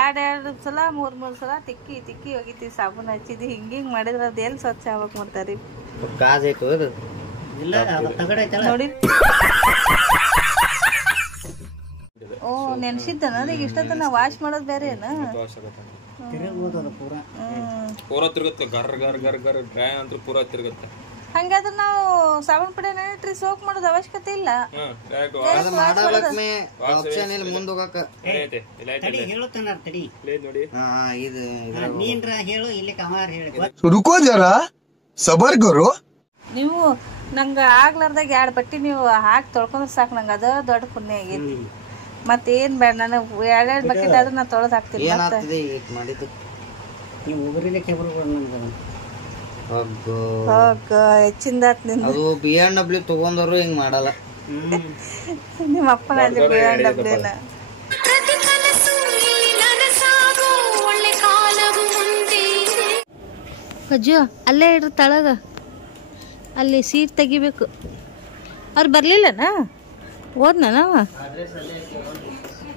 ಎರಡ್ ಸಲ ಮೂರ್ ಸಲ ತಿಕ್ಕಿ ತಿಕ್ಕಿ ಹೋಗಿತಿ ಸಾಬೂನ್ ಹಚ್ಚಿದಿ ಹಿಂಗಿಂಗ್ ಮಾಡಿದ್ರ ಅದ್ ಎಲ್ಲಿ ಸ್ವಚ್ಛ ಆಗ್ಬೇಕ್ ಮಾಡ್ತಾರಿ ನೋಡಿ ಓ ನೆನ್ಸಿದ್ದನ ಈಗ ಇಷ್ಟೊತ್ತನ ವಾಶ್ ಮಾಡೋದ್ ಬೇರೆ ಏನ ಪೂರಾ ತಿರುಗುತ್ತೆ ಗರ್ ಗರ್ ಗರ್ ಗರ್ ಡ್ರೈ ಅಂತ ಪೂರಾ ತಿರುಗುತ್ತೆ. ಹಂಗಾದ್ರೆ ನಾವು ಸಾಬೂನ್ ಪುಡಿ ನೆಟ್ರಿ ಸೋಕ್ ಮಾಡೋದು ಅವಶ್ಯಕತೆ ಇಲ್ಲ. ರುಕೋ ಜರಾ ಸಬರ್ ಕರೋ. ನೀವು ನಂಗ ಆಗ್ಲಾರ್ದಾಗ 2 ಬಟ್ಟಿ ನೀವು ಹಾಕಿ ತೊಳ್ಕೊಂಡ್ರೆ ಸಾಕು, ನಂಗೆ ಅದ ದೊಡ್ಡ ಪುಣ್ಯ ಆಗೈತಿ. ಮತ್ತೇನ್ ಬೇಡ, ನನಗೆ 2 ಬಕೆಟ್ ಆದ್ರೆ ನಾ ತೊಳೆದು ಹಾಕ್ತೀನಿ. ಹೆಚ್ಚಿಂದಾತ್ ನಿಂದು. BMW ತಗೊಂಡವ್ರು ಹಿಂಗ್ ಮಾಡಲ್ಲ. ನಿಮ್ಮ ಅಪ್ಪನ BMW ಅಜ್ಜು ಅಲ್ಲೇ ಇಡ್ರಿ ತಳಗ, ಅಲ್ಲಿ ಸೀಟ್ ತೆಗಿಬೇಕು. ಅವ್ರು ಬರ್ಲಿಲ್ಲನಾ? ಹೋದ್ನ ನಾವ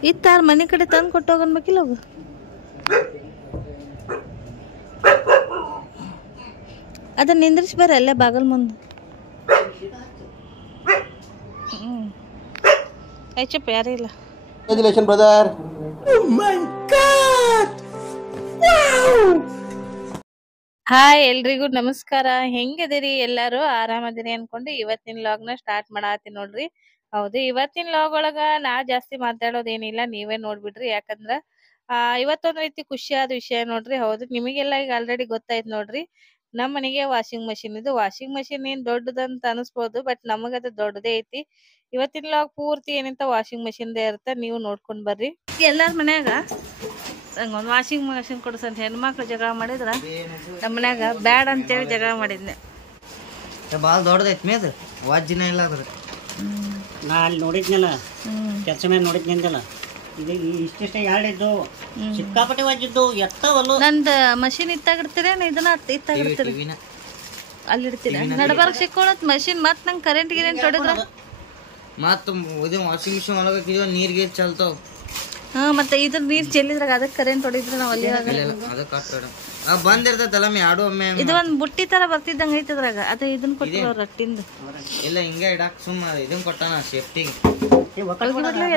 ಇತ್ತಾರ ಮನೆ ಕಡೆ ತಂದು ಕೊಟ್ಟೋಗನ್ಬೇಕಿಲ್ಲ ಹೋಗು. ಅದನ್ನ ನಿಂದ್ರಿಸಿ ಬರ್ರಿ ಅಲ್ಲೇ ಬಾಗಲ್ ಮುಂದೆ. ಆಯ್ತಪ್ಪ, ಯಾರೇ ಇಲ್ಲ. ಬ್ರದರ್. ಹಾಯ್ ಎಲ್ರಿಗೂ ನಮಸ್ಕಾರ. ಹೆಂಗದಿರಿ ಎಲ್ಲಾರು? ಆರಾಮದಿರಿ ಅನ್ಕೊಂಡು ಇವತ್ತಿನ ಲಾಗ್ನ ಸ್ಟಾರ್ಟ್ ಮಾಡಾತೀನಿ ನೋಡ್ರಿ. ಹೌದು, ಇವತ್ತಿನ ಲಾಗ್ ಒಳಗ ನಾ ಜಾಸ್ತಿ ಮಾತಾಡೋದೇನಿಲ್ಲ, ನೀವೇ ನೋಡ್ಬಿಡ್ರಿ. ಯಾಕಂದ್ರ ಇವತ್ತೊಂದ್ ರೀತಿ ಖುಷಿಯಾದ ವಿಷಯ ನೋಡ್ರಿ. ಹೌದು, ನಿಮಗೆಲ್ಲ ಈಗ ಆಲ್ರೆಡಿ ಗೊತ್ತಾಯ್ತು ನೋಡ್ರಿ. ನಮ್ ಮನೆಗೆ ವಾಷಿಂಗ್ ಮಷಿನ್ ಇದು. ವಾಷಿಂಗ್ ಮಷಿನ್ ಏನ್ ದೊಡ್ಡದಂತ ಅನಿಸ್ಬೋದು, ಬಟ್ ನಮಗದು ದೊಡ್ಡದೇ ಐತಿ. ಇವತ್ತಿನ ಲಾಗ್ ಪೂರ್ತಿ ಏನಂತ ವಾಷಿಂಗ್ ಮಷಿನ್ ಇರುತ್ತೆ, ನೀವು ನೋಡ್ಕೊಂಡ್ ಬರ್ರಿ. ಎಲ್ಲಾರ ಮನ್ಯಾಗ ಒಂದ್ ವಾಷಿಂಗ್ ಮಷಿನ್ ಕೊಡ್ಸಂತ ಹೆಣ್ಮಕ್ಳು ಜಗಳ ಮಾಡಿದ್ರ ನಮ್ಮ ಮನ್ಯಾಗ ಬ್ಯಾಡ್ ಅಂತೇಳಿ ಜಗಳ ಮಾಡಿದ್ನೆ. ಬಾಳ ದೊಡ್ಡದೈತಿ ಮೇದ್ ವಾಜ್ಜಿನ ಇಲ್ಲ ಅದ್ರ. ನಾ ಅಲ್ಲಿ ನೋಡಿದ್ನಲ್ಲ, ಕೆಲಸ ಮೇಲೆ ನೋಡಿದ್ನಿಂದಲ್ಲ, ಇದು ಇಷ್ಟಿಷ್ಟೇ ಹೇಳಿದ್ದು ಸಿಕ್ಕಾಪಟ್ಟೆ ವಾಜಿದ್ದು ಎತ್ತವಲ್ಲ. ನಂದು ಮಷಿನ್ ಇತ್ತಾಗಿಡ್ತೀರೇನು ಇದನ್ನ ಇತ್ತಾಗಿಡ್ತೀರಿ? ಅಲ್ಲಿ ಇಡ್ತೀರ ನಡಬಾರ್ಕ್ ಸಿಕ್ಕೋಳತ್ ಮಷಿನ್. ಮತ್ ನಂಗೆ ಕರೆಂಟ್ ಗಿರೆಂಟ್ ಹೊಡೆದ್ರ ಮತ್ ಇದು ವಾಷಿಂಗ್ ಮಿಷಿನ್ ಒಳಗ ನೀರ್ ಗೀರ್ ಚಲ್ತಾವ್. ಹಾ, ಮತ್ತೆ ಇದ್ರ ನೀರ್ ಚೆಲ್ಲಿದ್ರಾಗ ಅದಕ್ಕೆ ಕರೆಂಟ್ ಹೊಡಿದ್ರ ನಾವ್ ಅಲ್ಲಿ ಬಂದಿರ್ತೈತಲ್ಲ ಎರಡು ಒಮ್ಮೆ. ಇದು ಒಂದ್ ಬುಟ್ಟಿ ತರ ಬರ್ತಿದ್ದಂಗ ಐತದ್ರಾಗ. ಅದ ಇದನ್ ಕೊಟ್ಟಿರೋ ರಟ್ಟಿಂದ ಇಲ್ಲ, ಹಿಂಗ ಇಡಾಕ್ ಸುಮ್ಮ ಇದನ್ ಕೊಟ್ಟಾನ ಸೇಫ್ಟಿಗೆ.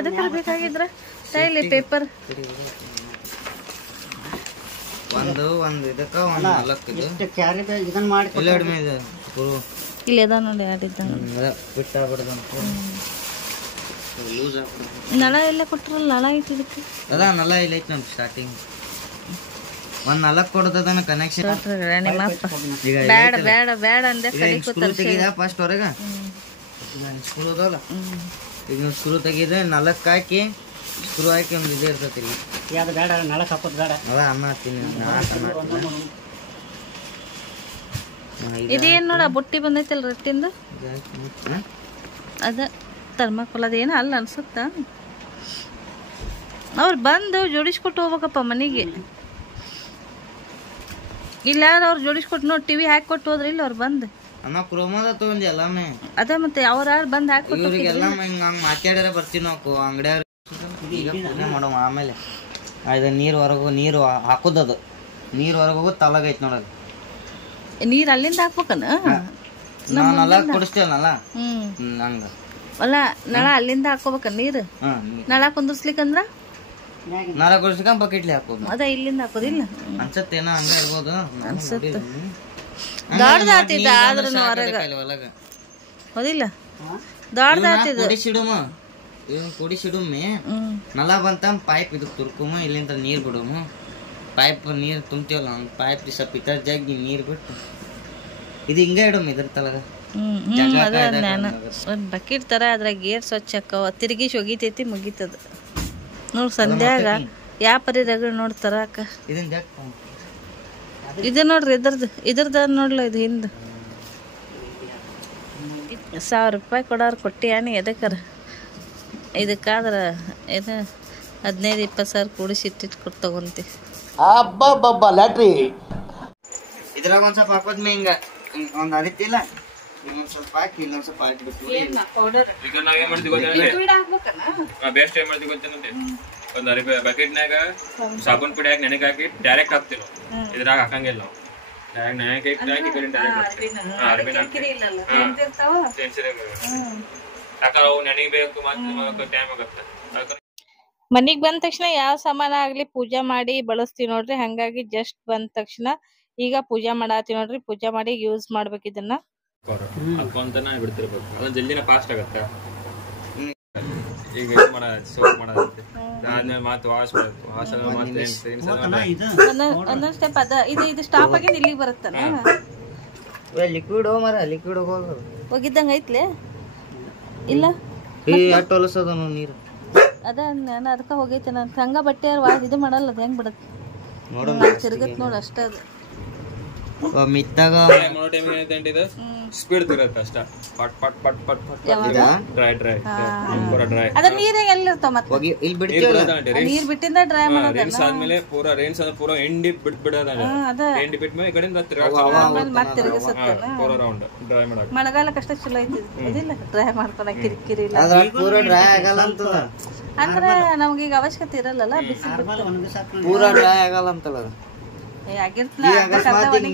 ಎದಕ್ಕೆ ಬೇಕಾಗಿದ್ರ ಇಲ್ಲಿ ಪೇಪರ್ ಒಂದ್ ಇದಕ್ಕ ಒಂದ್ 4 ಇದನ್ನ ಮಾಡಿ ಇಲ್ಲಿ ಅದ ನೋಡಿ ಆಡಿದ್ದಂಗ ನಳ ಎಲ್ಲ ಕೊಟ್ರಲ್ಲ. ನಳ ಐತಿ ಇದಕ್ಕೆ. ಅದ ನಳ ಇಲ್ಲ ಐತಿ ನಮ್ ಸ್ಟಾರ್ಟಿಂಗ್ ಒಂದ್ 4 ಕೊಡತನ ಕನೆಕ್ಷನ್. ಬೇಡ ಬೇಡ ಬೇಡ ಅಂದೆ ಫಸ್ಟ್ ಹೊರಗ ಸ್ಕ್ರೂ ಅದಲ್ಲ. ಈಗ ನೀವು ಸ್ಕ್ರೂ ತೆಗಿದ್ರೆ 4 ಹಾಕಿ ಸ್ಕ್ರೂ ಹಾಕಿ ಒಂದ್ ಇದು ಇರ್ತೈತಿ. ಬೇಡ ನಳಕ್ ಹಾಕೋದ್ ಬೇಡ. ಅದ ಅನ್ನ ಹಾಕ್ತೀನಿ. ಇದೇನ್ ನೋಡ ಬುಟ್ಟಿ ಬಂದೈತಲ್ಲ ರಟ್ಟಿಂದ, ಅದ ಥರ್ಮಾಕೋಲ್. ಅದೇನ ಅಲ್ಲ ಅನ್ಸುತ್ತ. ಅವ್ರು ಬಂದು ಜೋಡಿಸ್ಕೊಟ್ಟು ಹೋಗ್ಬೇಕಪ್ಪ ಮನೆಗೆ. ಇಲ್ಲ ಅವ್ರು ಜೋಡಿಸ್ಕೊಟ್ಟು ನೋಡಿ ಟಿವಿ ಹಾಕೊಟ್ಟು ಹೋದ್ರಿ ಇಲ್ಲ ಅವ್ರು ಬಂದು. ಅದ ಮತ್ತೆ ಅವ್ರ ಬಂದ್ ಹಾಕೊಟ್ಟು ಮಾತಾಡ್ಯಾರ ಬರ್ತೀವಿ ನಾವು ಅಂಗಡಿಯವ್ರ ಮಾಡೋ. ಆಮೇಲೆ ನೀರ್ ಹೊರಗು ನೀರು ಹಾಕೋದದು. ನೀರ್ ಹೊರಗೋಗು ತಲಗೈತಿ ನೋಡೋದು. ನೀರ್ ಅಲ್ಲಿಂದ ಹಾಕ್ಬೇಕನ ನಳ ಕೊಡಿಸ್ತೇವಲ್ಲ ಹಂಗ. ಅಲ್ಲ, ನಳ ಅಲ್ಲಿಂದ ಹಾಕೋಬೇಕ ನೀರು. ನಳ ಕುಂದರ್ಸ್ಲಿಕ್ಕಂದ್ರ ನಳ ಕೊಡಿಸ್ಲಿಕ್ಕ ಬಕೆಟ್ಲಿ ಹಾಕೋದು. ಅದ ಇಲ್ಲಿಂದ ಹಾಕೋದಿಲ್ಲ ಅನ್ಸತ್ತೇನ ಹಂಗ ಇರ್ಬೋದು ಅನ್ಸತ್ತ. ದೊಡ್ಡದಾತಿದ ಆದ್ರೂ ಹೊರಗ ಹೌದಿಲ್ಲ, ದೊಡ್ಡದಾತಿದ. ಕೊಡಿಸಿಡುಮ್ಮೆ ನಳ ಬಂತ ಪೈಪ್ ಇದಕ್ ತುರ್ಕುಮ, ಇಲ್ಲಿಂದ ನೀರ್ ಬಿಡುಮು. ಪೈಪ್ ನೀರ್ ತುಂಬ್ತೀವಲ್ಲ, ಪೈಪ್ ಸ್ವಲ್ಪ ಇತರ ಜಗ್ಗಿ ನೀರ್ ಬಿಟ್ಟು ಇದು ಹಿಂಗ ಇಡಮ್ ಇದ್ರ ತಲಗ. ಒಂದ್ ಬಕೆಟ್ ತರ ಅದ್ರಾಗ ಗೇರ್ ಸ್ವಚ್ಛ ಹಾಕವ, ತಿರುಗಿಸಿ ಒಗಿತೈತಿ, ಮುಗಿತದ ನೋಡ್. ಸಂಧ್ಯಾಗ ಯಾವ ಪರಿ ರಗಡ್ ನೋಡ್ತಾರ ಅಕ್ಕ. ಇದು ನೋಡ್ರಿ, ಇದ್ರದ ನೋಡ್ಲ. ಇದು ಹಿಂದ 1000 ರೂಪಾಯಿ ಕೊಡಾರ ಕೊಟ್ಟಿಯಾನಿ. ಎದಕ್ಕರ ಇದಕ್ಕಾದ್ರ ಇದು 15-20 ಸಾವಿರ ಕೂಡಿಸಿ ಇಟ್ಟಿಟ್ಟು ತಗೊಂತಿ. ಲ್ಯಾಟ್ರಿ ಇದ್ರಾಗ ಒಂದ್ ಸ್ವಲ್ಪ ಹಾಕೋದ್ಮೆ ಹಿಂಗ ಒಂದ್ ಅರಿತಿಲ್ಲ. ಇನ್ನೊಂದ್ ಸ್ವಲ್ಪ ಹಾಕಿ ಇನ್ನೊಂದ್ ಸ್ವಲ್ಪ ಹಾಕಿಬಿಟ್ಟು ಈಗ ನಾವೇನ್ ಮಾಡ್ತೀವಿ ಗೊತ್ತೇನಂತೆ, ಬೇಸ್ಟ್ ಏನ್ ಮಾಡ್ತೀವಿ ಗೊತ್ತೇನಂತೆ, ಒಂದ್ ಅರಿಬಿ ಬಕೆಟ್ನಾಗ ಸಾಬೂನ್ ಪುಡಿ ಹಾಕಿ ನೆನೆಗೆ ಹಾಕಿ ಡೈರೆಕ್ಟ್ ಹಾಕ್ತಿವಿ. ಇದ್ರಾಗ ಹಾಕಂಗಿಲ್ಲ ನಾವು. ಡೈರೆಕ್ಟ್ ನೆನೆಗೆ ಹಾಕಿ ಅರಿಬಿನ ಯಾಕಂದ್ರೆ ಅವು ನೆನೆಬೇಕು ಮತ್ತೆ ಟೈಮ್ ಆಗುತ್ತೆ. ಮನಿಗ್ ಬಂದ ತಕ್ಷಣ ಯಾವ ಸಾಮಾನ ಆಗ್ಲಿ ಪೂಜಾ ಮಾಡಿ ಬಳಸ್ತೀವಿ ನೋಡ್ರಿ. ಹಂಗಾಗಿ ಜಸ್ಟ್ ಬಂದ ತಕ್ಷಣ ಈಗ ಪೂಜಾ ಮಾಡಾತೀವಿ ನೋಡ್ರಿ. ಪೂಜಾ ಮಾಡಿ ಯೂಸ್ ಮಾಡ್ಬೇಕು ಇದನ್ನ. ಹಾಕೊಂತಾನೆ ಬಿಡ್ತಿರ್ಬೇಕು. ಅದೊಂದು ಜಲ್ದಿನ ಫಾಸ್ಟ್ ಆಗತ್ತೆ. ಈಗ ಇದು ಮಾಡೋದು ಸೋಪ್ ಮಾಡೋದೈತೆ. ಅದಾದ್ಮೇಲೆ ಮತ್ತೆ ವಾಶ್ ಮಾಡೋದು. ವಾಶ್ ಆದ್ಮೇಲೆ ಮತ್ತೆ ಒಂದೊಂದ್ ಸ್ಟೆಪ್ ಅದ. ಇದು ಸ್ಟಾಪ್ ಆಗಿದ್ ಇಲ್ಲಿಗೆ ಬರುತ್ತಲ್ಲ. ಲಿಕ್ವಿಡ್ ಮರ ಲಿಕ್ವಿಡ್ ಹೋಗೋದು ಹೋಗಿದ್ದಂಗ ಐತ್ಲೆ ಇಲ್ಲ ಎಷ್ಟು ಹೊಲಸದ ನೀರು ಅದ ನಾನು ಅದಕ್ಕ ಹೋಗೈತೆ. ನಾನು ಹಂಗ ಬಟ್ಟೆ ಇದು ಮಾಡಲ್ಲ. ಅದು ಹೆಂಗ್ ಬಿಡತ್ ತಿರ್ಗತ್ ನೋಡ್ ಅಷ್ಟೇ. ಅದು ಮಿತ್ತಾಗ ಮಾಡೋ ಟೈಮಿಗೆ ಏನಂತ ಇದು ಸ್ಪೀಡ್ ತಿರುಗುತ್ತೆ ಅಷ್ಟ. ಪಟ್ ಪಟ್ ಪಟ್ ಪಟ್ ಪಟ್ ಡ್ರೈ ಡ್ರೈ ಪೂರಾ ಡ್ರೈ. ಅದ ನೀರ್ ಎಲ್ಲಿರ್ತಾವ ಮತ್ತೆ ಇಲ್ಲಿ ಬಿಡ್ತೀವಲ್ಲ ನೀರ್ ಬಿಟ್ಟಿಂದ ಡ್ರೈ ಮಾಡೋದು. ರೇನ್ಸ್ ಆದ್ಮೇಲೆ ಪೂರಾ ರೇನ್ಸ್ ಅಂದ್ರೆ ಪೂರಾ ಎಂಡಿ ಬಿಡೋದಲ್ಲ. ಎಂಡಿ ಬಿಟ್ಮೇಲೆ ಈ ಕಡೆಯಿಂದ ಮತ್ತೆ ತಿರುಗಿಸುತ್ತಲ್ಲ ಪೂರಾ ರೌಂಡ್ ಡ್ರೈ ಮಾಡಕ್. ಮಳೆಗಾಲಕ್ಕೆ ಅಷ್ಟೇ ಚಲೋ ಐತಿ ಇದಿಲ್ಲ ಡ್ರೈ ಮಾಡ್ಕೊಳಕ್ ಕಿರಿಕಿರಿ ಇಲ್ಲ. ಪೂರಾ ಡ್ರೈ ಆಗಲ್ಲ ಅಂತದ. ಅಂದ್ರೆ ನಮ್ಗೆ ಈಗ ಅವಶ್ಯಕತೆ ಇರಲ್ಲಲ್ಲ. ಬಿಸಿ ಪೂರಾ ಡ್ರೈ ಆಗಲ್ಲ ಅಂತಲ್ಲ.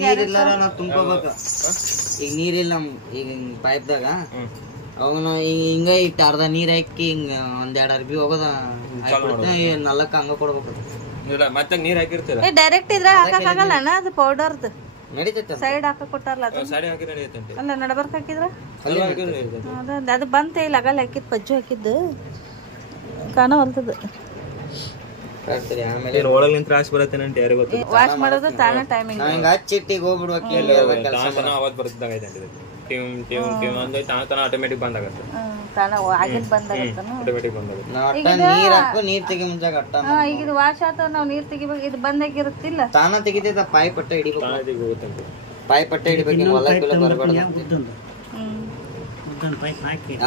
ನೀರಿಲ್ಲ ನಾವ್ ತುಂಬ್ಕೋಬೇಕು. ಈಗ ನೀರಿಲ್ಲ ಈಗ ಪೈಪ್ದಾಗ ಅವನು ಹಿಂಗ ಇಟ್ಟು ಅರ್ಧ ನೀರ್ ಹಾಕಿ ಹಿಂಗ ಒಂದೆರಡು ಅರ್ಬಿ ಹೋಗೋದ ನಲ್ಲಕ್ಕ ಹಂಗ ಕೊಡ್ಬೇಕು. ಮತ್ತೆ ನೀರ್ ಹಾಕಿರ್ತೀರ ಡೈರೆಕ್ಟ್ ಇದ್ರಾಗ ಹಾಕಕ್ ಆಗಲ್ಲ ಅಣ್ಣ. ಅದು ಪೌಡರ್ದು ನಡೀತೈತೆ. ಸೈಡ್ ಹಾಕಕ್ ಕೊಟ್ಟಾರಲ್ಲ ಅದು ಸಾಡಿ ಹಾಕಿ ನಡೆಯುತ್ತೆ. ಅಲ್ಲ ನಡಬರ್ಕ್ ಹಾಕಿದ್ರ ಅದು ಬಂತ. ಇಲ್ಲ ಅಗಲ್ ಹಾಕಿದ್ ಪಜ್ಜು ಹಾಕಿದ್ದು ಕಾಣ ಹೊಲ್ತದ. ಆಮೇಲೆ ಒಳಗ್ ನಿಂತ್ರ ಆಶ್ ಬರತ್ತೆ ಅಂತ ಯಾರಿಗೂ ಗೊತ್ತು. ವಾಶ್ ಮಾಡೋದು ತಾನ ಟೈಮಿಂಗ್ ಹಚ್ಚಿಟ್ಟಿಗೆ ಹೋಗ್ಬಿಡ್ಬೇಕು. ಅವತ್ ಬರ್ತದಂಗೈತೆ ಟಿಮ್ ಟಿಮ್ ಟಿಮ್ ಅಂದ್ರೆ ತಾನ ಆಟೋಮೆಟಿಕ್ ಬಂದ್ ಆಗತ್ತೆ. ತಾನ ಆಗಿದ್ ಬಂದಾಗತ್ತ ಆಟೋಮೆಟಿಕ್ ಬಂದ್ ಆಗುತ್ತೆ. ನೀರ್ ಹಾಕು ನೀರ್ ತೆಗಿ ಮುಂಜಾಗ ಅಟ್ಟ. ಈಗ ಇದು ವಾಶ್ ಆತ ನಾವ್ ನೀರ್ ತೆಗಿಬೇಕು. ಇದು ಬಂದಾಗಿರುತ್ತಿಲ್ಲ ತಾನ ತೆಗಿತೈತ. ಪಾಯಿ ಪಟ್ಟ ಹಿಡಿಬೇಕು. ಹೋಗುತ್ತಂತೆ ಪಾಯಿ ಪಟ್ಟ ಹಿಡಿಬೇಕು. ಹೊಲ ಬರಬಾರ್ದು.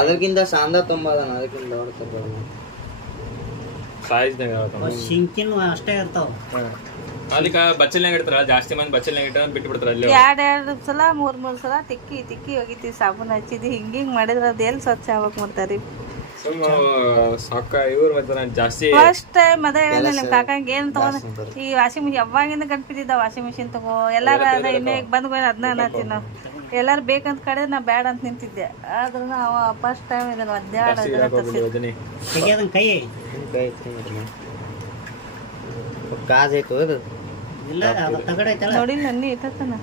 ಅದಕ್ಕಿಂತ ಸಾಂದ ತುಂಬದನ. ಅದಕ್ಕಿಂತ ಹೊಡ್ತಾರೆ ಸಾಯಿಸ್ದಂಗ ಸಿಂಕಿನ ಅಷ್ಟೇ ಇರ್ತಾವ. ಅದಕ್ಕೆ ಬಚ್ಚಲ್ನಾಗ ಇಡ್ತಾರ. ಜಾಸ್ತಿ ಮಂದಿ ಬಚ್ಚಲ್ನಾಗ ಇಟ್ಟ ಬಿಟ್ಟು ಬಿಡ್ತಾರ. ಅಲ್ಲಿ ಎರಡ್ ಸಲ ಮೂರ್ ಸಲ ತಿಕ್ಕಿ ಹೋಗಿತೀವಿ. ಸಾಬೂನ್ ಹಚ್ಚಿದಿ ಹಿಂಗಿಂಗ್ ಮಾಡಿದ್ರ ಅದ್ ಎಲ್ಲಿ ಸ್ವಚ್ಛ ಆಗ್ಬೇಕ್ ಮಾಡ್ತಾರಿ. ಸುಮ್ಮ ಸಾಕ ಇವ್ರು ಮತ್ತೆ ಜಾಸ್ತಿ ಫಸ್ಟ್ ಟೈಮ್ ಅದೇ ನಿಮ್ ಕಾಕಂಗೆ ಏನ್ ತಗೊಂಡ್ ಈ ವಾಷಿಂಗ್ ಮಿಷಿನ್ ಯಾವಾಗಿಂದ ಗಂಟ್ಬಿದ್ದಿದ್ದ ವಾಷಿಂಗ್ ಮಿಷಿನ್ ತಗೋ ಎಲ್ಲಾರ ಅದ ಇನ್ನೇ ಬಂದ್ ಅದನ್ನ ಅನ್ನತ್ತೀವಿ ನಾವು. ಎಲ್ಲಾರು ಬೇಕಂತ ಕಡೆ ನಾ ಬ್ಯಾಡ ಅಂತ ನಿಂತಿದ್ದೆ. ಆದ್ರೂ ಅವ ಫಸ್ಟ್ ಟೈಮ್ ಇದನ್ನ ತೆಗಿಯೋದನ್ ಕೈ ಕಾಜ್ ಐತು ಇಲ್ಲ ತಗಡ ಐತಲ್ಲ ನೋಡಿ ನನ್ನಿ ಇಟ್ಟತನ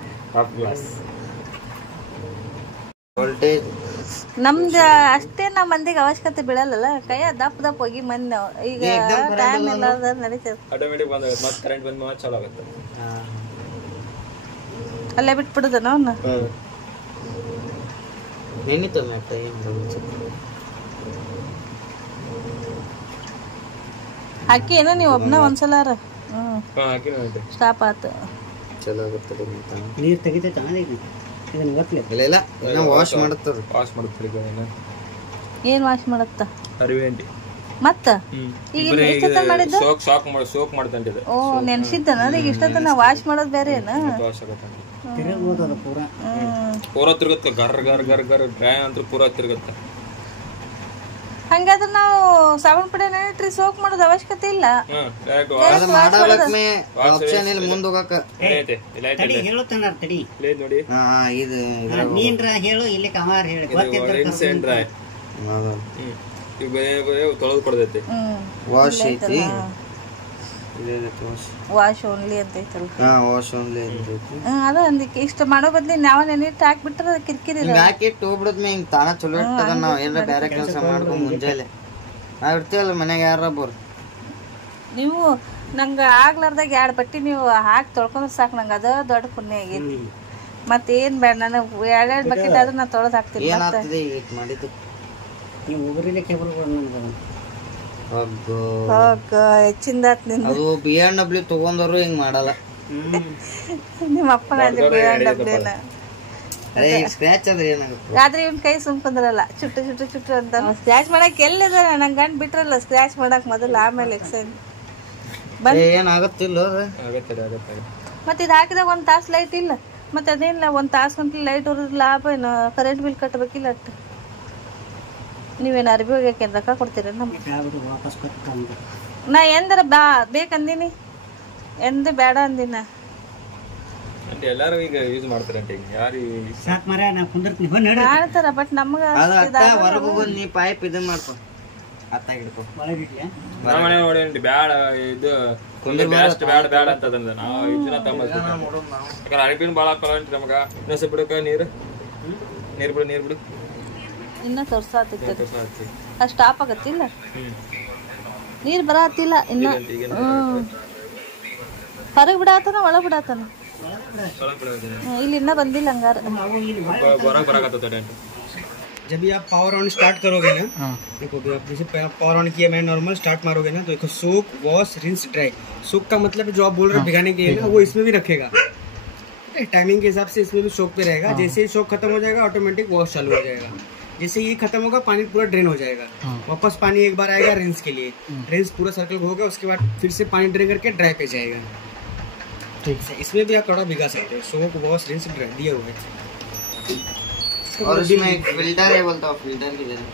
ವೋಲ್ಟೇಜ್ ನಮ್ದ ಅಷ್ಟೇ ನಮ್ ಮಂದಿಗೆ ಅವಶ್ಯಕತೆ ಬೀಳಲ್ಲ. ಕೈಯ ದಪ್ಪ ಹೋಗಿ ಮಂದಿ ನಾವು ಈಗ ಟೈಮ್ ಇಲ್ಲ ನಡೀತದೆ. ಆಟೋಮೆಟಿಕ್ ಬಂದ ಮತ್ತೆ ಕರೆಂಟ್ ಬಂದ ಮೇಲೆ ಚಾಲು ಆಗುತ್ತೆ. ಅಲ್ಲೇ ಬಿಟ್ಬಿಡುದನ ಅವನ್ನ ನೆನಿತು ಮ್ಯಾಟ ಹಾಕಿ ಏನೋ ನೀವು ಒಬ್ನ ಒಂದ್ಸಲಾರ ಸ್ಟಾಪ್ ಆತು. ಚಲೋ ಆಗುತ್ತೆ. ನೀರ್ ತೆಗಿತೈತ ಇದನ್ನ ಗೊತ್ತಲೇ ಇಲ್ಲ ಇಲ್ಲ ವಾಶ್ ಮಾಡುತ್ತದೆ. ವಾಶ್ ಮಾಡುತ್ತೆ. ಏನ್ ವಾಶ್ ಮಾಡತ್ತ ಅರಿವೇಂಟಿ ಮತ್ತ ಈಗ ಮಾಡಿದ್ದು ಸೋಕ್ ಮಾಡ್ತಂತ. ಓ ನೆನ್ಸಿದ್ದನ. ಈಗ ಇಷ್ಟೊತ್ತನ ವಾಶ್ ಮಾಡೋದ್ ಬೇರೆ ಏನ ಪೂರಾ ತಿರುಗುತ್ತೆ. ಗರ್ ಗರ್ ಗರ್ ಗರ್ ಡ್ರೈ ಅಂತ ಪೂರಾ ತಿರುಗುತ್ತೆ. ಹಂಗಾದ್ರೆ ನಾವು ಸಾಬೂನ್ ಪುಡಿ ನೆಟ್ರಿ ಸೋಕ್ ಮಾಡೋದು ಅವಶ್ಯಕತೆ ಇಲ್ಲ. ಆಪ್ಷನ್ ಇಲ್ಲಿ ಮುಂದೆ ಹೋಗಕ ಹೇಳುತ್ತಾನ ತಡಿ ನೋಡಿ. ಇದು ನೀನ್ರ ಹೇಳು ಇಲ್ಲಿ ಕಮಾರ್ ಹೇಳಿ ತೊಳೆದು ಕೊಡ್ತೈತಿ. ವಾಶ್ ಐತಿ. ವಾಶ್ ಓನ್ಲಿ ಅಂತ ಐತಲ್ಲ. ವಾಶ್ ಓನ್ಲಿ ಅದ ಅಂದಿಕ್ಕೆ ಇಷ್ಟ ಮಾಡೋ ಬದ್ಲಿ ನಾವ ನೆನಿಟ್ಟು ಹಾಕ್ಬಿಟ್ರೆ ಕಿರಿಕಿರಿ ಹಾಕಿಟ್ಟು ಹೋಗ್ಬಿಡದ್ಮೆ ಹಿಂಗ್ ತಾನ ಚಲೋ ಇರ್ತದ. ನಾವ್ ಏನಾರ ಬೇರೆ ಕೆಲಸ ಮಾಡ್ಕೊಂಡ್ ಮುಂಜಾನೆ ನಾವ್ ಇರ್ತೀವಲ್ಲ ಮನ್ಯಾಗ ಯಾರೊಬ್ಬರು. ನೀವು ನಂಗ ಆಗ್ಲಾರ್ದಾಗ 2 ಬಟ್ಟಿ ನೀವು ಹಾಕಿ ತೊಳ್ಕೊಂಡ್ರೆ ಸಾಕು. ನಂಗೆ ಅದ ದೊಡ್ಡ ಪುಣ್ಯ ಆಗೈತಿ. ಮತ್ತೇನ್ ಬೇಡ. ನನಗೆ 2 ಬಕೆಟ್ ಆದ್ರೆ ನಾ ತೊಳೆದು ಹಾಕ್ತೀನಿ. ಏನಾಗ್ತದೆ ಈಗ ಮಾಡಿದ್ದು ನೀವು ಒಬ್ಬರಿಗೆ ಕೇಬಲ್ ಹೆಚ್ಚಿಂದಾತ್ ನಿಂದ. ಅದು BMW ತಗೊಂಡವ್ರು ಹಿಂಗ್ ಮಾಡಲ್ಲ. ನಿಮ್ಮ ಅಪ್ಪನ BMW ಸ್ಕ್ರಾಚ್ ಆದ್ರೆ ಏನಾಗುತ್ತೆ. ಆದ್ರೆ ಇವನ್ ಕೈ ಸುಮ್ಕೊಂಡ್ರಲ್ಲ ಚುಟ್ಟು ಚುಟ್ಟು ಚುಟ್ಟು ಅಂತ. ಸ್ಕ್ರಾಚ್ ಮಾಡಕ್ ಎಲ್ಲಿದ ನಂಗೆ ಗಂಡ್ ಬಿಟ್ರಲ್ಲ ಸ್ಕ್ರಾಚ್ ಮಾಡಕ್ ಮೊದಲು. ಆಮೇಲೆ ಎಕ್ಸೈನ್ ಏನಾಗುತ್ತಿಲ್ಲ. ಮತ್ತೆ ಇದು ಹಾಕಿದಾಗ 1 ತಾಸು ಲೈಟ್ ಇಲ್ಲ. ಮತ್ತೆ ಅದೇನಿಲ್ಲ 1 ತಾಸು ಗಂಟ್ಲೆ ಲೈಟ್ ಉರಿದ್ರೆ ಲಾಭ ಏನು? ಕರೆಂಟ್ ಬಿಲ್ ಕಟ್ಟಬೇಕಿಲ್ಲ ಅಟ್ಟು. ನೀವೇನು ಅರ್ಬಿ ಹೋಗ್ಯಾಕೇನು ರೊಕ್ಕ ಕೊಡ್ತೀರ? ನಮ್ಗೆ ವಾಪಸ್ ಕೊಟ್ಟು ನಾ ಎಂದರ ಬೇಕಂದಿನಿ ಎಂದು ಬೇಡ ಅಂದಿನ ಅಂತ ಎಲ್ಲಾರು ಈಗ ಯೂಸ್ ಮಾಡ್ತಾರೆ ಅಂತ ಯಾರು ಸಾಕ್ ಮರ ನಾ ಕುಂದಿರ್ತೀನಿ ಬನ್ನಿ ಕಾಣ್ತಾರ ಬಟ್ ನಮಗ ಹೊರಗೆ ಹೋಗೋದು ನೀ ಪೈಪ್ ಇದನ್ನ ಮಾಡ್ಕೊ ಅತ್ತ ಹಿಡ್ಕೊ ಒಳಗಿಟ್ಲೆ ನಮ್ಮ ಮನೆ ನೋಡಿ ಬ್ಯಾಡ ಇದು ಬ್ಯಾಸ್ಟ್ ಬ್ಯಾಡ ಅಂತ ಅದನ್ನ ನಾವು ಇದನ್ನ ತಗೊಂಡ್ಬರ್ತೀವಿ ಯಾಕಂದ್ರೆ ಅರಿಬಿನ ಭಾಳ ಹಾಕಲ್ಲ ಅಂತ ನಮಗ ಇನ್ನೊಂದ್ಸಲ ಬಿಡಕ ನೀರು ಬಿಡು ಇನ್ನ ತೋರ್ಸಾತಿತ್ತು ಅಷ್ಟು ಸ್ಟಾಪ್ ಆಗತ್ತಿಲ್ಲ ನೀರ್ ಬರತ್ತಿಲ್ಲ ಇನ್ನ ಹೊರಗೆ ಬಿಡಾತನ ಒಳಗೆ ಬಿಡಾತನ ಇಲ್ಲಿ ಇನ್ನ ಬಂದಿಲ್ಲ ಹಂಗಾರ जब भी आप पावर ऑन स्टार्ट करोगे ना देखो जैसे पावर ऑन किया मैं नॉर्मल स्टार्ट मारोगे ना तो देखो सोक वॉश रिंस ड्राई सोक का मतलब जो आप बोल रहे हो भिगाने के लिए ना वो इसमें भी रखेगा टाइमिंग के हिसाब से इसमें भी सोक पे रहेगा जैसे ही सोक खत्म हो जाएगा ऑटोमेटिक वॉश चालू हो जाएगा जैसे ये खत्म होगा पानी पूरा ड्रेन हो जाएगा वापस पानी एक बार आएगा रिंस के लिए रिंस पूरा सर्कल हो गया उसके बाद फिर से पानी ड्रेन करके ड्राई पे जाएगा ठीक है इसमें भी आप कपड़ा भिगा सकते हो सोक वॉश रिंस ड्राई दिया हुआ है और इसमें एक फिल्टर है बोलता हूँ फिल्टर की जगह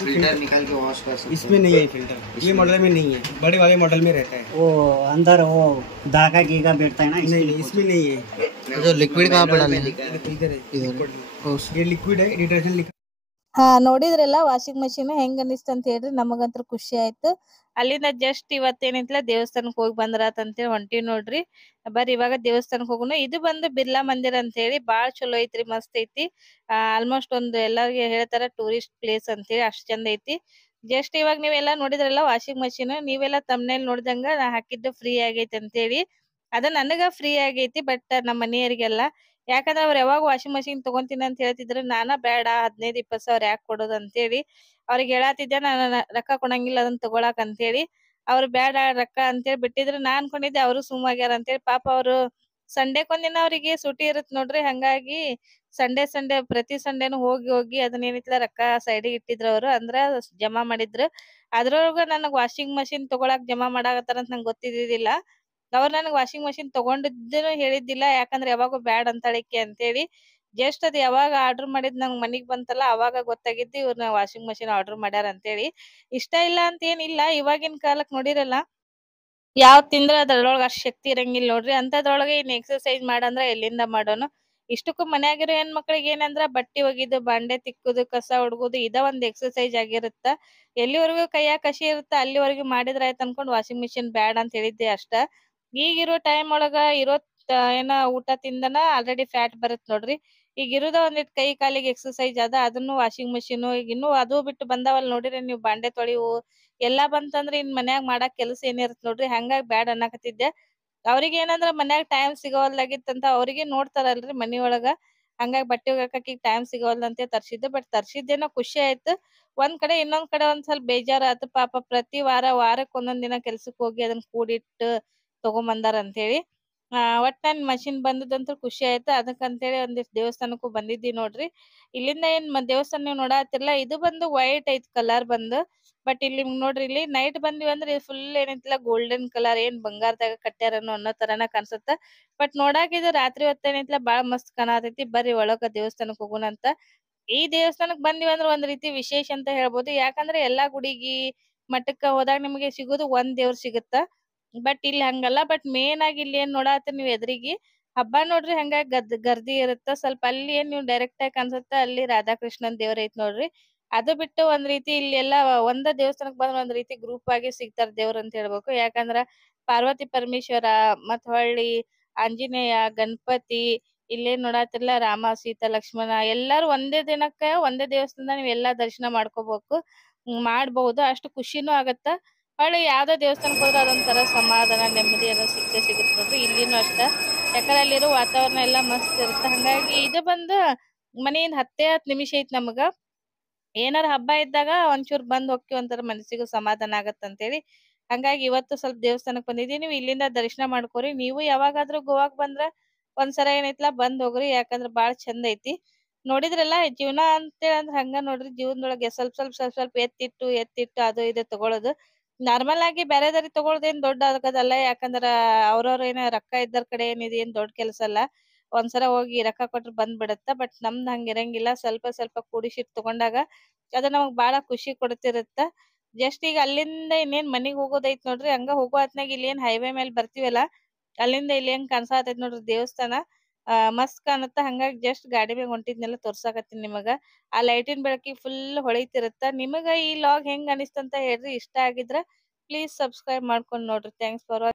फिल्टर निकाल के वॉश कर सकते इसमें नहीं है फिल्टर ये मॉडल में नहीं है बड़े वाले मॉडल में रहता है वो अंदर वो धागा गीगा बैठता है ना नहीं इसमें नहीं है जो लिक्विड कहाँ पे डालना है इधर है ये लिक्विड है डिटर्जेंट लिक्विड ಹಾ ನೋಡಿದ್ರಲ್ಲ ವಾಷಿಂಗ್ ಮಷೀನ್ ಹೆಂಗ್ ಅನಿಸ್ತ ಅಂತ ಹೇಳ್ರಿ ನಮಗಂತ್ರ ಖುಷಿ ಆಯ್ತು ಅಲ್ಲಿಂದ ಜಸ್ಟ್ ಇವತ್ತೇನಿತ್ಲ ದೇವಸ್ಥಾನಕ್ ಹೋಗಿ ಬಂದ್ರಾತಂತೇಳಿ ಹೊಂಟಿವ್ ನೋಡ್ರಿ ಬರ್ರಿ ಇವಾಗ ದೇವಸ್ಥಾನಕ್ ಹೋಗೋಣ ಇದು ಬಂದು ಬಿರ್ಲಾ ಮಂದಿರ್ ಅಂತ ಹೇಳಿ ಬಾಳ್ ಚಲೋ ಐತ್ರಿ ಮಸ್ತ್ ಐತಿ ಆಲ್ಮೋಸ್ಟ್ ಒಂದು ಎಲ್ಲಾರ್ಗೆ ಹೇಳ್ತಾರ ಟೂರಿಸ್ಟ್ ಪ್ಲೇಸ್ ಅಂತ ಹೇಳಿ ಅಷ್ಟ್ ಚಂದ ಐತಿ ಜಸ್ಟ್ ಇವಾಗ ನೀವೆಲ್ಲಾ ನೋಡಿದ್ರಲ್ಲ ವಾಷಿಂಗ್ ಮಷೀನ್ ನೀವೆಲ್ಲ ತಮ್ನೇಲ್ ನೋಡಿದಂಗ ನಾ ಹಾಕಿದ್ದು ಫ್ರೀ ಆಗೈತಿ ಅಂತ ಹೇಳಿ ಅದ ನನಗ ಫ್ರೀ ಆಗೈತಿ ಬಟ್ ನಮ್ಮ ಮನೆಯವರಿಗೆಲ್ಲ ಯಾಕಂದ್ರೆ ಅವ್ರು ಯಾವಾಗ ವಾಷಿಂಗ್ ಮಷೀನ್ ತಗೊಂತೀನಿ ಅಂತ ಹೇಳ್ತಿದ್ರು ನಾನ ಬೇಡ 15-20 ಸಾವಿರ ಯಾಕೆ ಕೊಡೋದು ಅಂತೇಳಿ ಅವ್ರಿಗೆ ಹೇಳತ್ತಿದ್ದೆ ನಾನು ರೊಕ್ಕ ಕೊಡಂಗಿಲ್ಲ ಅದನ್ನ ತಗೊಳಕ್ ಅಂತೇಳಿ ಅವ್ರು ಬೇಡ ರೊಕ್ಕ ಅಂತೇಳಿ ಬಿಟ್ಟಿದ್ರು ನಾ ಅನ್ಕೊಂಡಿದ್ದೆ ಅವರು ಸುಮ್ಮಾಗ್ಯಾರ ಅಂತೇಳಿ ಪಾಪ ಅವರು ಸಂಡೇಕೊಂದಿನ ಅವ್ರಿಗೆ ಸೂಟಿ ಇರತ್ ನೋಡ್ರಿ ಹಂಗಾಗಿ ಸಂಡೇ ಪ್ರತಿ ಸಂಡೇನು ಹೋಗಿ ಅದನ್ನೇನಿತ್ಲ ರೊಕ್ಕ ಸೈಡಿಗೆ ಇಟ್ಟಿದ್ರು ಅವ್ರು ಅಂದ್ರ ಜಮಾ ಮಾಡಿದ್ರು ಅದ್ರೊಳಗ ನನಗ್ ವಾಷಿಂಗ್ ಮಷೀನ್ ತಗೊಳಕ್ ಜಮಾ ಮಾಡಾಕತ್ತಾರ ಅಂತ ನಂಗೆ ಗೊತ್ತಿದ್ದಿಲ್ಲ ಅವ್ರು ನನಗ್ ವಾಷಿಂಗ್ ಮಷೀನ್ ತಗೊಂಡಿದ್ದನು ಹೇಳಿದ್ದಿಲ್ಲ ಯಾಕಂದ್ರೆ ಯಾವಾಗೂ ಬ್ಯಾಡ್ ಅಂತಾಳಿಕೆ ಅಂತೇಳಿ ಜಸ್ಟ್ ಅದ್ ಯಾವಾಗ ಆರ್ಡರ್ ಮಾಡಿದ್ ನಂಗ್ ಮನಿಗ್ ಬಂತಲ್ಲ ಅವಾಗ ಗೊತ್ತಾಗಿದ್ದು ಇವ್ರನ್ನ ವಾಷಿಂಗ್ ಮಷೀನ್ ಆರ್ಡರ್ ಮಾಡ್ಯಾರ ಅಂತೇಳಿ ಇಷ್ಟ ಇಲ್ಲ ಅಂತ ಏನಿಲ್ಲ ಇವಾಗಿನ ಕಾಲಕ್ ನೋಡಿರಲ್ಲ ಯಾವ್ ತಿಂದ್ರ ಅದ್ರೊಳಗ ಅಷ್ಟ್ ಶಕ್ತಿ ಇರಂಗಿಲ್ಲ ನೋಡ್ರಿ ಅಂತದ್ರೊಳಗೆ ಇನ್ ಎಕ್ಸರ್ಸೈಸ್ ಮಾಡಂದ್ರ ಎಲ್ಲಿಂದ ಮಾಡೋನು ಇಷ್ಟಕ್ಕೂ ಮನ್ಯಾಗಿರೋ ಹೆಣ್ ಮಕ್ಳಿಗೆ ಏನಂದ್ರ ಬಟ್ಟಿ ಒಗಿದು ಬಾಂಡೆ ತಿಕ್ಕುದು ಕಸ ಹೊಡ್ಗುದು ಇದ ಒಂದ್ ಎಕ್ಸರ್ಸೈಸ್ ಆಗಿರುತ್ತ ಎಲ್ಲಿವರೆಗೂ ಕೈಯಾಗ ಕಸಿ ಇರುತ್ತ ಅಲ್ಲಿವರೆಗೂ ಮಾಡಿದ್ರ ಆಯ್ತು ಅನ್ಕೊಂಡ್ ವಾಷಿಂಗ್ ಮಿಷಿನ್ ಬ್ಯಾಡ್ ಅಂತ ಹೇಳಿದ್ದೆ ಅಷ್ಟ ಈಗಿರೋ ಟೈಮ್ ಒಳಗ ಇರೋ ಏನ ಊಟ ತಿಂದನ ಆಲ್ರೆಡಿ ಫ್ಯಾಟ್ ಬರುತ್ ನೋಡ್ರಿ ಈಗ ಇರುದ ಒಂದಿಟ್ ಕೈ ಕಾಲಿಗೆ ಎಕ್ಸರ್ಸೈಸ್ ಅದ ಅದನ್ನು ವಾಷಿಂಗ್ ಮಷೀನ್ ಈಗ ಇನ್ನು ಅದು ಬಿಟ್ಟು ಬಂದಾವಲ್ ನೋಡಿರಿ ನೀವು ಬಾಂಡೆ ತೊಳಿವು ಎಲ್ಲಾ ಬಂತಂದ್ರ ಇನ್ ಮನ್ಯಾಗ ಮಾಡಾಕ್ ಕೆಲಸ ಏನಿರತ್ ನೋಡ್ರಿ ಹಂಗಾಗಿ ಬ್ಯಾಡ್ ಅನ್ನಕತ್ತಿದ್ದೆ ಅವ್ರಿಗೆ ಏನಂದ್ರ ಮನ್ಯಾಗ ಟೈಮ್ ಸಿಗೋವಲ್ಲಾಗಿತ್ತಂತ ಅವ್ರಿಗೆ ನೋಡ್ತಾರಲ್ರಿ ಮನಿ ಒಳಗ ಹಂಗಾಗಿ ಬಟ್ಟೆ ಒಗ್ಯಾಕ ಟೈಮ್ ಸಿಗೋವಲ್ದಂತೆ ತರ್ಸಿದ್ದೆ ಬಟ್ ತರ್ಸಿದ್ದೇನೋ ಖುಷಿ ಆಯ್ತು ಒಂದ್ ಕಡೆ ಇನ್ನೊಂದ್ ಕಡೆ ಒಂದ್ ಸ್ವಲ್ಪ ಬೇಜಾರ್ ಆತು ಪಾಪ ಪ್ರತಿ ವಾರಕ್ ಒಂದೊಂದ್ ದಿನ ಕೆಲ್ಸಕ್ ಹೋಗಿ ಅದನ್ನ ಕೂಡಿಟ್ಟು ತಗೊಂಬಂದಾರ ಅಂತೇಳಿ ಒಟ್ ನನ್ ಮಷಿನ್ ಬಂದದಂತೂ ಖುಷಿ ಆಯ್ತು ಅದಕ್ಕಂತೇಳಿ ಒಂದಿಷ್ಟು ದೇವಸ್ಥಾನಕ್ಕೂ ಬಂದಿದ್ದಿ ನೋಡ್ರಿ ಇಲ್ಲಿಂದ ಏನ್ ದೇವಸ್ಥಾನ ನೀವು ನೋಡಾತಿರ್ಲ ಇದು ಬಂದು ವೈಟ್ ಐತ್ ಕಲರ್ ಬಂದು ಬಟ್ ಇಲ್ಲಿ ನೋಡ್ರಿ ಇಲ್ಲಿ ನೈಟ್ ಬಂದಿವಿ ಅಂದ್ರೆ ಫುಲ್ ಏನೈತಿಲ್ಲ ಗೋಲ್ಡನ್ ಕಲರ್ ಏನ್ ಬಂಗಾರದಾಗ ಕಟ್ಟ್ಯಾರನೋ ಅನ್ನೋ ತರನ ಕಾಣಿಸುತ್ತ ಬಟ್ ನೋಡಾಕ ಇದು ರಾತ್ರಿ ಹೊತ್ತೇನೈತಿಲ್ಲ ಬಾಳ ಮಸ್ತ್ ಕಾಣತೈತಿ ಬರ್ರಿ ಒಳಗ ದೇವಸ್ಥಾನಕ್ ಹೋಗೋಣ ಅಂತ ಈ ದೇವಸ್ಥಾನಕ್ ಬಂದಿವಿ ಅಂದ್ರೆ ಒಂದ್ ರೀತಿ ವಿಶೇಷ ಅಂತ ಹೇಳ್ಬೋದು ಯಾಕಂದ್ರೆ ಎಲ್ಲಾ ಗುಡಿಗಿ ಮಠಕ್ಕ ಹೋದಾಗ ನಿಮಗೆ ಸಿಗೋದು ಒಂದ್ ದೇವ್ರ ಸಿಗುತ್ತ ಬಟ್ ಇಲ್ಲಿ ಹಂಗಲ್ಲ ಬಟ್ ಮೇನ್ ಆಗಿ ಇಲ್ಲಿ ಏನ್ ನೋಡಾತ್ರಿ ನೀವ್ ಎದ್ರಿಗಿ ಹಬ್ಬ ನೋಡ್ರಿ ಹಂಗಾಗಿ ಗರ್ದಿ ಇರುತ್ತ ಸ್ವಲ್ಪ ಅಲ್ಲಿ ಏನ್ ನೀವು ಡೈರೆಕ್ಟ್ ಆಗಿ ಕಾಣಿಸುತ್ತ ಅಲ್ಲಿ ರಾಧಾಕೃಷ್ಣನ್ ದೇವ್ರ ಐತ್ ನೋಡ್ರಿ ಅದು ಬಿಟ್ಟು ಒಂದ್ ರೀತಿ ಇಲ್ಲಿ ಎಲ್ಲಾ ಒಂದ ದೇವಸ್ಥಾನಕ್ ಬಂದ್ರ ಒಂದ್ ರೀತಿ ಗ್ರೂಪ್ ಆಗಿ ಸಿಗ್ತಾರ ದೇವ್ರ ಅಂತ ಹೇಳ್ಬೇಕು ಯಾಕಂದ್ರ ಪಾರ್ವತಿ ಪರಮೇಶ್ವರ ಮತ್ ಹೊಳ್ಳಿ ಆಂಜನೇಯ ಗಣಪತಿ ಇಲ್ಲೇನ್ ನೋಡಾತಿರ್ಲ ರಾಮ ಸೀತಾ ಲಕ್ಷ್ಮಣ ಎಲ್ಲಾರು ಒಂದೇ ದಿನಕ್ಕ ಒಂದೇ ದೇವಸ್ಥಾನದ ನೀವ್ ಎಲ್ಲಾ ದರ್ಶನ ಮಾಡ್ಕೋಬೇಕು ಮಾಡ್ಬಹುದು ಅಷ್ಟು ಖುಷಿನೂ ಆಗತ್ತ ಹೊಳ್ಳಿ ಯಾವ್ದೋ ದೇವಸ್ಥಾನಕ್ ಹೋದ್ರ ಅದೊಂಥರ ಸಮಾಧಾನ ನೆಮ್ಮದಿ ಅನ್ನೋ ಸಿಗುತ್ತೆ ನೋಡ್ರಿ ಇಲ್ಲಿನೂ ಅಷ್ಟ ಯಾಕಂದ್ರೆ ಅಲ್ಲಿರೋ ವಾತಾವರಣ ಎಲ್ಲಾ ಮಸ್ತ್ ಇರುತ್ತೆ ಹಂಗಾಗಿ ಇದು ಬಂದು ಮನೆಯಿಂದ 10 ನಿಮಿಷ ಐತ್ ನಮಗ ಏನಾರ ಹಬ್ಬ ಇದ್ದಾಗ ಒಂಚೂರ್ ಬಂದ್ ಹೋಗ್ತಿವಿ ಒಂಥರ ಮನಸ್ಸಿಗೂ ಸಮಾಧಾನ ಆಗತ್ತಂತೇಳಿ ಹಂಗಾಗಿ ಇವತ್ತು ಸ್ವಲ್ಪ ದೇವಸ್ಥಾನಕ್ ಬಂದಿದೀನಿ ನೀವು ಇಲ್ಲಿಂದ ದರ್ಶನ ಮಾಡ್ಕೋರಿ ನೀವು ಯಾವಾಗಾದ್ರೂ ಗೋವಾಕ್ ಬಂದ್ರ ಒಂದ್ಸಲ ಏನೈತ್ಲಾ ಬಂದ್ ಹೋಗ್ರಿ ಯಾಕಂದ್ರ ಬಾಳ್ ಚಂದ ಐತಿ ನೋಡಿದ್ರಲ್ಲ ಜೀವನ ಅಂತೇಳಿ ಅಂದ್ರ ಹಂಗ ನೋಡ್ರಿ ಜೀವನದೊಳಗೆ ಸ್ವಲ್ಪ ಎತ್ತಿಟ್ಟು ಅದು ಇದು ತಗೊಳೋದು ನಾರ್ಮಲ್ ಆಗಿ ಬೇರೆದವ್ರಿಗೆ ತಗೊಳೋದೇನ್ ದೊಡ್ಡ ಆಗದಲ್ಲ ಯಾಕಂದ್ರ ಅವ್ರವ್ರ ಏನ ರೊಕ್ಕ ಇದ್ದರ್ ಕಡೆ ಏನ್ ದೊಡ್ಡ ಕೆಲ್ಸ ಅಲ್ಲ ಒಂದ್ಸಲ ಹೋಗಿ ರೊಕ್ಕ ಕೊಟ್ರ ಬಂದ್ ಬಿಡತ್ತ ಬಟ್ ನಮ್ದ್ ಹಂಗ ಇರಂಗಿಲ್ಲ ಸ್ವಲ್ಪ ಕೂಡಿಸಿಟ್ ತಗೊಂಡಾಗ ಅದ ನಮಗ್ ಬಾಳ ಖುಷಿ ಕೊಡ್ತಿರತ್ತ ಜಸ್ಟ್ ಈಗ ಅಲ್ಲಿಂದ ಇನ್ನೇನ್ ಮನಿಗ್ ಹೋಗೋದೈತ್ ನೋಡ್ರಿ. ಹಂಗ ಹೋಗೋ ಹೊತ್ನ್ಯಾಗ ಇಲ್ಲಿ ಏನ್ ಹೈವೇ ಮೇಲೆ ಬರ್ತೀವಲ್ಲ, ಅಲ್ಲಿಂದ ಇಲ್ಲಿ ಹೆಂಗ್ ಕಾಣ್ಸಾತೈತ್ ನೋಡ್ರಿ ದೇವಸ್ಥಾನ. ಮಸ್ತ್ ಕಾಣತ್ತ. ಹಂಗಾಗಿ ಜಸ್ಟ್ ಗಾಡಿ ಮ್ಯಾಗ ಹೊಂಟಿದ್ನೆಲ್ಲ ತೋರ್ಸಾಕತ್ತೀನಿ ನಿಮಗ. ಆ ಲೈಟಿನ್ ಬೆಳಕಿಗ್ ಫುಲ್ ಹೊಳಿತಿರತ್ತ. ನಿಮಗ ಈ ಲಾಗ್ ಹೆಂಗ್ ಅನಿಸ್ತಂತ ಹೇಳ್ರಿ. ಇಷ್ಟ ಆಗಿದ್ರ ಪ್ಲೀಸ್ ಸಬ್ಸ್ಕ್ರೈಬ್ ಮಾಡ್ಕೊಂಡ್ ನೋಡ್ರಿ. Thanks for